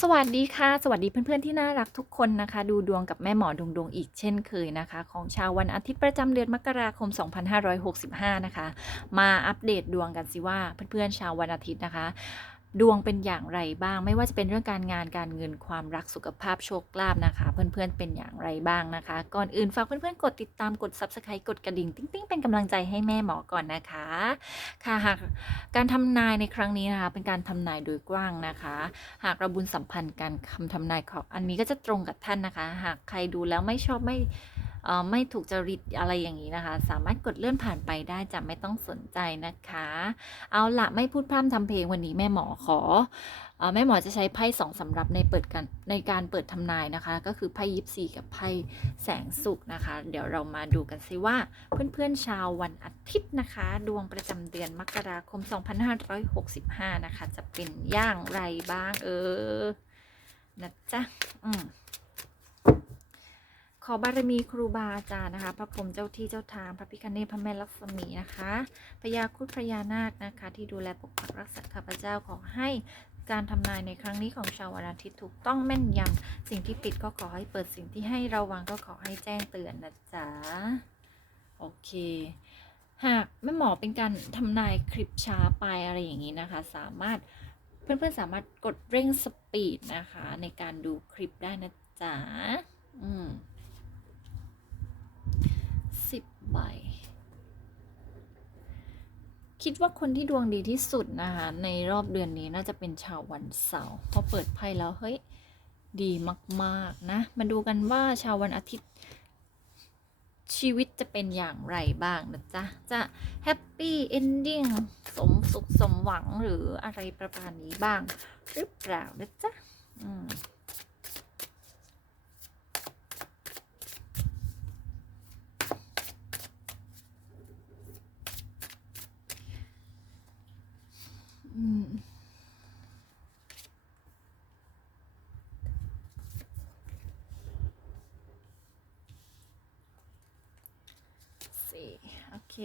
สวัสดีค่ะ สวัสดีเพื่อนๆที่น่ารักทุกคนนะคะ ดูดวงกับแม่หมอดวงดวงอีกเช่นเคยนะคะ ของชาววันอาทิตย์ประจำเดือนมกราคม 2565 นะคะ มาอัปเดตดวงกันสิว่าเพื่อนๆชาววันอาทิตย์นะคะ ดวงเป็นอย่างไรบ้าง ไม่ว่าจะเป็นเรื่องการงานการเงินความรักสุขภาพโชคลาภนะคะ เพื่อนๆเป็นอย่างไรบ้างนะคะ ก่อนอื่นฝากเพื่อนๆกดติดตามกด subscribe กดกระดิ่งติ๊งๆ เป็นกำลังใจให้แม่หมอก่อนนะคะค่ะหากการทำนายในครั้งนี้นะคะ เป็นการทำนายโดยกว้างนะคะ หากเราบุญสัมพันธ์กันคำทำนายของอันนี้ก็จะตรงกับท่านนะคะ หากใครดูแล้วไม่ชอบไม่ ไม่ถูกจริตอะไรอย่างนี้นะคะ สามารถกดเลื่อนผ่านไปได้จะไม่ต้องสนใจนะคะ เอาละไม่พูดพร่ำทำเพลงวันนี้แม่หมอขออแม่หมอจะใช้ไพ่สองสำรับในเปิดกันในการเปิดทำนายนะคะ ก็คือไพ่ยิปซีกับไพ่แสงสุขนะคะ เดี๋ยวเรามาดูกันซิว่าเพื่อนๆชาววันอาทิตย์นะคะ ดวงประจำเดือนมกราคม 2565 นะคะ จะเป็นอย่างไรบ้างเออนะจ๊ะอืม ขอบารมีครูบาอาจารย์นะคะ พระพรหมเจ้าที่เจ้าทาง พระพิคเนศพระแม่ลักษมีนะคะพญาคุดพญานาคนะคะ ที่ดูแลปกปักรักษาข้าพเจ้าขอให้การทำนายในครั้งนี้ของชาววันอาทิตย์ถูกต้องแม่นยำสิ่งที่ปิดก็ขอให้เปิดสิ่งที่ให้ระวังก็ขอให้แจ้งเตือนนะจ๊ะโอเค หากแม่หมอเป็นการทำนายคลิปช้าไปอะไรอย่างนี้นะคะ สามารถเพื่อนๆสามารถกดเร่งสปีดนะคะ ในการดูคลิปได้นะจ๊ะอืม ใบ คิดว่าคนที่ดวงดีที่สุดนะคะ ในรอบเดือนนี้น่าจะเป็นชาววันเสาร์เพราะเปิดไพ่แล้ว เฮ้ย ดีมากๆนะ มาดูกันว่าชาววันอาทิตย์ ชีวิตจะเป็นอย่างไรบ้างนะจ๊ะ จะแฮปปี้เอนดิ้งสมสุขสมหวังหรืออะไรประมาณนี้บ้าง หรือเปล่านะจ๊ะ อืม อืม สี่โอ เค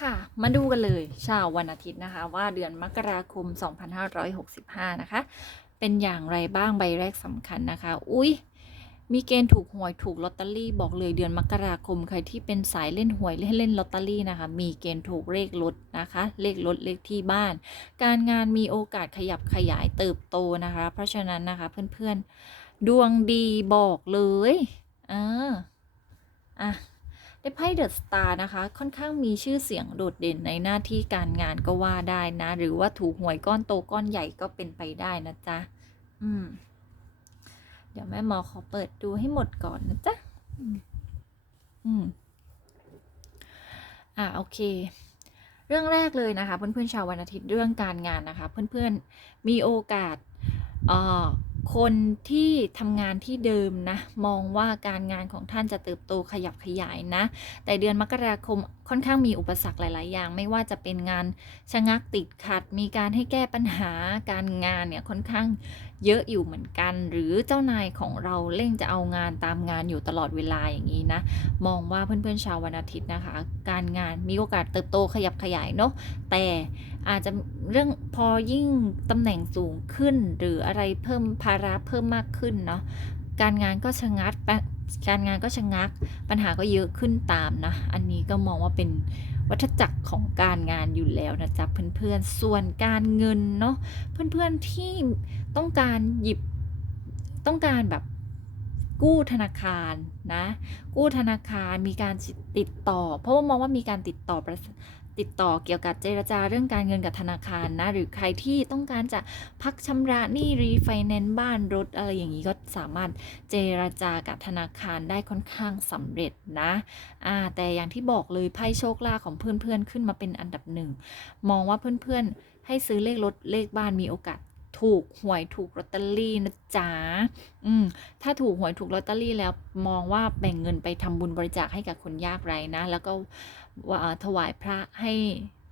ค่ะ มาดูกันเลยชาววันอาทิตย์นะคะ ว่าเดือนมกราคม 2565 นะคะ เป็นอย่างไรบ้างใบแรกสำคัญนะคะ อุ้ยมีเกณฑ์ถูกหวยถูกลอตเตอรี่บอกเลยเดือนมกราคมใครที่เป็นสายเล่นหวยเล่นเล่นลอตเตอรี่นะคะ มีเกณฑ์ถูกเลขลดนะคะ เลขลดเลขที่บ้าน การงานมีโอกาสขยับขยายเติบโตนะคะ เพราะฉะนั้นนะคะเพื่อนๆดวงดีบอกเลยเอออะ ไพ่เดอะสตาร์นะคะ ค่อนข้างมีชื่อเสียงโดดเด่นในหน้าที่การงานก็ว่าได้นะ หรือว่าถูกหวยก้อนโตก้อนใหญ่ก็เป็นไปได้นะจ๊ะ อืม เดี๋ยวแม่หมอขอเปิดดูให้หมดก่อนนะจ๊ะ อืมอืมอะโอเคเรื่องแรกเลยนะคะ เพื่อนๆชาววันอาทิตย์เรื่องการงานนะคะ เพื่อนๆมีโอกาสอ่อ คนที่ทำงานที่เดิมนะ มองว่าการงานของท่านจะเติบโตขยับขยายนะ แต่เดือนมกราคมค่อนข้างมีอุปสรรคหลาย ๆ อย่าง ไม่ว่าจะเป็นงานชะงักติดขัด มีการให้แก้ปัญหาการงานเนี่ยค่อนข้างเยอะอยู่เหมือนกัน หรือเจ้านายของเราเร่งจะเอางานตามงานอยู่ตลอดเวลาอย่างนี้นะ มองว่าเพื่อนๆชาววันอาทิตย์นะคะ การงานมีโอกาสเติบโตขยับขยายเนาะแต่อาจจะเรื่องพอยิ่งตำแหน่งสูงขึ้น หรืออะไรเพิ่มภาระเพิ่มมากขึ้นเนาะการงานก็ชะงัดปะการงานก็ชะงัก ปัญหาก็เยอะขึ้นตามนะ อันนี้ก็มองว่าเป็น วัฏจักรของการงานอยู่แล้วนะจ๊ะเพื่อนๆ ส่วนการเงินเนาะเพื่อนๆที่ต้องการหยิบต้องการแบบกู้ธนาคารนะกู้ธนาคารมีการติดต่อ เพราะว่ามองว่ามีการติดต่อประ ติดต่อเกี่ยวกับเจรจาเรื่องการเงินกับธนาคารนะ หรือใครที่ต้องการจะพักชำระหนี้รีไฟแนนซ์บ้านรถอะไรอย่างนี้ก็สามารถเจรจากับธนาคารได้ค่อนข้างสำเร็จนะอ่าแต่อย่างที่บอกเลยไพ่โชคลาภของเพื่อนๆขึ้นมาเป็นอันดับหนึ่งมองว่าเพื่อนๆให้ซื้อเลขรถเลขบ้านมีโอกาส ถูกหวยถูกลอตเตอรี่นะจ๊ะอืมถ้าถูกหวยถูกลอตเตอรี่แล้วมองว่าแบ่งเงินไปทำบุญบริจาคให้กับคนยากไร้นะ แล้วก็วาถวายพระให้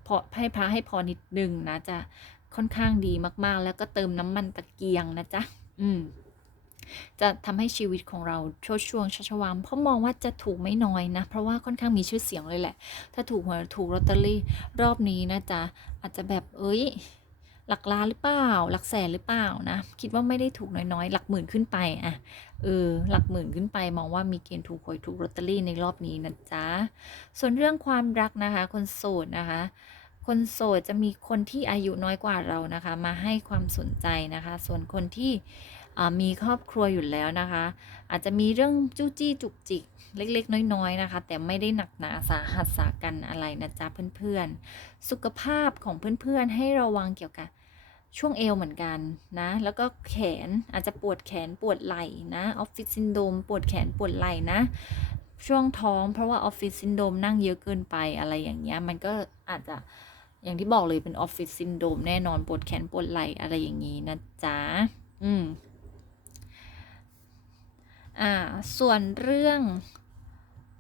พอให้พระให้พอนิดนึงนะจะค่อนข้างดีมากๆ แล้วก็เติมน้ำมันตะเกียงนะจ๊ะอืมจะทำให้ชีวิตของเราโชดช่วงชัชวามเพราะมองว่าจะถูกไม่น้อยนะ เพราะว่าค่อนข้างมีชื่อเสียงเลยแหละ ถ้าถูกหวยถูกลอตเตอรี่รอบนี้นะจ๊ะอาจจะแบบเอ้ย หลักล้านหรือเปล่า หลักแสนหรือเปล่านะ คิดว่าไม่ได้ถูกน้อยๆ หลักหมื่นขึ้นไปอะเออหลักหมื่นขึ้นไปมองว่ามีเกณฑ์ถูกหวยถูกลอตเตอรี่ในรอบนี้นะจ๊ะ ส่วนเรื่องความรักนะคะ คนโสดนะคะคนโสดจะมีคนที่อายุน้อยกว่าเรานะคะ มาให้ความสนใจนะคะ ส่วนคนที่ มีครอบครัวอยู่แล้วนะคะ อาจจะมีเรื่องจู้จี้จุกจิกเล็กๆ น้อยๆนะคะ แต่ไม่ได้หนักหนาสาหัสสากันอะไรนะจ๊ะเพื่อนๆ สุขภาพของเพื่อนๆ ให้ระวังเกี่ยวกับช่วงเอวเหมือนกันนะ แล้วก็แขนอาจจะปวดแขนปวดไหล่นะออฟฟิศซินโดมปวดแขนปวดไหล่นะ ช่วงท้องเพราะว่าออฟฟิศซินโดมนั่งเยอะเกินไปอะไรอย่างเงี้ยมันก็อาจจะอย่างที่บอกเลยเป็นออฟฟิศซินโดมแน่นอนปวดแขนปวดไหล่อะไรอย่างงี้นะจ๊ะอืม อ่าส่วนเรื่อง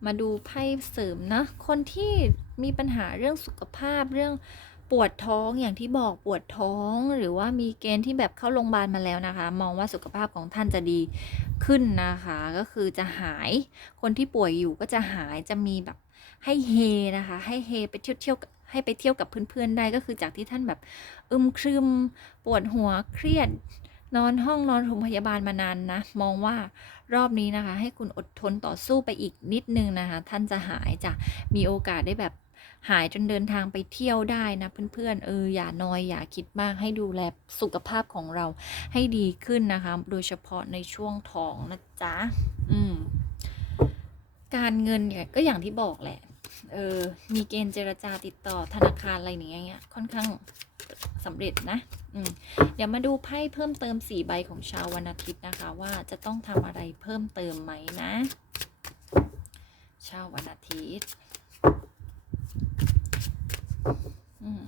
มาดูไพ่เสริมนะ คนที่มีปัญหาเรื่องสุขภาพเรื่องปวดท้องอย่างที่บอกปวดท้อง หรือว่ามีเกณฑ์ที่แบบเข้าโรงพยาบาลมาแล้วนะคะ มองว่าสุขภาพของท่านจะดีขึ้นนะคะ ก็คือจะหายคนที่ป่วยอยู่ก็จะหายจะมีแบบให้เฮนะคะ ให้เฮไปเที่ยวเที่ยวให้ไปเที่ยวกับเพื่อนๆได้ก็คือจากที่ท่านแบบอึมครึม ปวดหัวเครียด นอนห้องนอนโรงพยาบาลมานานนะ มองว่ารอบนี้นะคะ ให้คุณอดทนต่อสู้ไปอีกนิดนึงนะคะ ท่านจะหายจะมีโอกาสได้แบบหายจนเดินทางไปเที่ยวได้นะเพื่อนๆเอออย่านอยอย่าคิดมากให้ดูแลสุขภาพของเราให้ดีขึ้นนะคะ โดยเฉพาะในช่วงท้องนะจ๊ะอืมการเงินเนี่ยก็อย่างที่บอกแหละ เออ มีเกณฑ์เจรจาติดต่อธนาคารอะไรอย่างเงี้ย ค่อนข้าง สำเร็จนะเดี๋ยวมาดูไพ่เพิ่มเติมสี่ใบของชาววันอาทิตย์นะคะ ว่าจะต้องทำอะไรเพิ่มเติมไหมนะชาววันอาทิตย์ม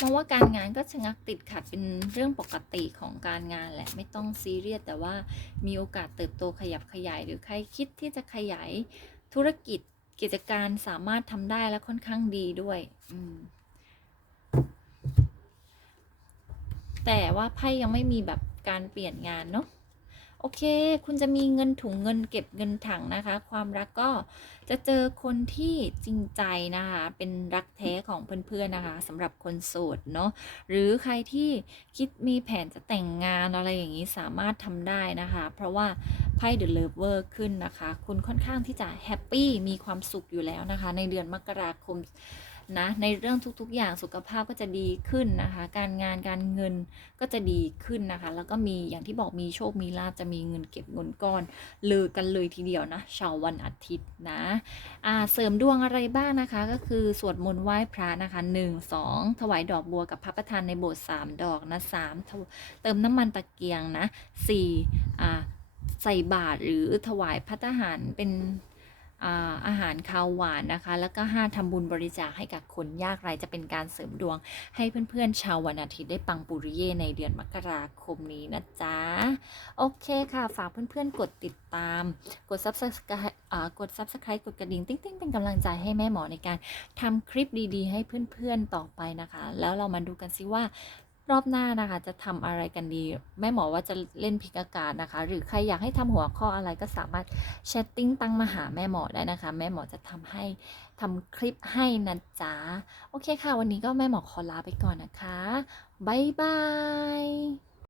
มองว่าการงานก็ชะงักติดขัดเป็นเรื่องปกติของการงานแหละไม่ต้องซีเรียสแต่ว่ามีโอกาสเติบโตขยับขยาย หรือใครคิดที่จะขยายธุรกิจกิจการสามารถทำได้และค่อนข้างดีด้วย อืม แต่ว่าไพ่ยังไม่มีแบบการเปลี่ยนงานเนาะโอเค คุณจะมีเงินถุงเงินเก็บเงินถังนะคะ ความรักก็จะเจอคนที่จริงใจนะคะ เป็นรักแท้ของเพื่อนๆนะคะสำหรับคนโสดเนาะ หรือใครที่คิดมีแผนจะแต่งงานอะไรอย่างนี้สามารถทำได้นะคะ เพราะว่าไพ่เดอะเลิฟเวอร์ขึ้นนะคะ คุณค่อนข้างที่จะแฮปปี้มีความสุขอยู่แล้วนะคะ ในเดือนมกราคม นะในเรื่องทุกๆอย่างสุขภาพก็จะดีขึ้นนะคะ การงานการเงินก็จะดีขึ้นนะคะ แล้วก็มีอย่างที่บอกมีโชคมีลาภจะมีเงินเก็บเงินก้อนเลยกันเลยทีเดียวนะชาววันอาทิตย์นะอ่าเสริมดวงอะไรบ้างนะคะ ก็คือสวดมนต์ไหว้พระนะคะ 1 2 ถวายดอกบัวกับพระประธานในโบสถ์3ดอกนะ3เติมน้ำมันตะเกียงนะ4อ่าใส่บาตรหรือถวายพัตตาหารเป็น อาหารคาวหวานนะคะ แล้วก็ 5ทำบุญบริจาคให้กับคนยากไร้จะเป็นการเสริมดวง ให้เพื่อนๆ ชาววันอาทิตย์ได้ปังปุริเยในเดือนมกราคมนี้นะจ๊ะ โอเคค่ะ ฝากเพื่อนๆ กดติดตาม กด subscribe กด subscribe กดกระดิ่งติ๊งๆ เป็นกำลังใจให้แม่หมอในการทำคลิปดีๆ ให้เพื่อนๆ ต่อไปนะคะ แล้วเรามาดูกันซิว่า รอบหน้านะคะ จะทำอะไรกันดี แม่หมอว่าจะเล่นพิกอากาศนะคะ หรือใครอยากให้ทำหัวข้ออะไรก็สามารถแชทติ้งตั้งมาหาแม่หมอได้นะคะ แม่หมอจะทำให้ทำคลิปให้นะจ๊ะ โอเคค่ะ วันนี้ก็แม่หมอขอลาไปก่อนนะคะบ๊ายบาย